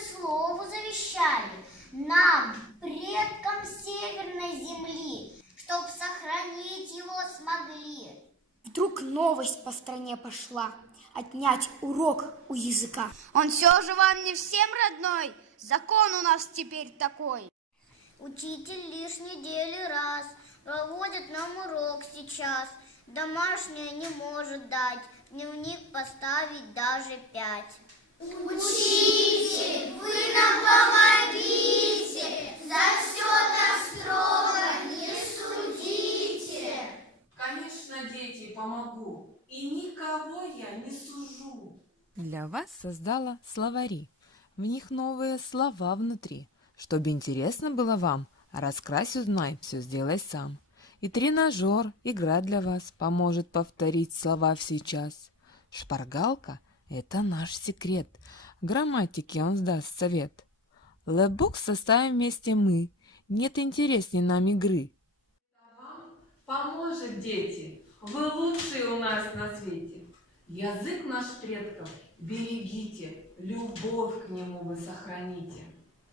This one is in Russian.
слову завещали, нам, предкам Северной земли, чтоб сохранить его смогли. Вдруг новость по стране пошла, отнять урок у языка. Он все же вам не всем родной, закон у нас теперь такой. Учитель лишь недели раз проводит нам урок сейчас. Домашнее не может дать, дневник поставить даже 5. Учитель, вы нам помогите, за все так строго не судите. Конечно, дети, помогу, и никого я не сужу. Для вас создала словари. В них новые слова внутри. Чтобы интересно было вам, раскрась, узнай, все сделай сам. И тренажер, игра для вас, поможет повторить слова в сейчас. Шпаргалка – это наш секрет. Грамматике он даст совет. Лэпбукс составим вместе мы. Нет интереснее нам игры. Вам поможет, дети, вы лучшие у нас на свете. Язык наш предков берегите, любовь к нему вы сохраните.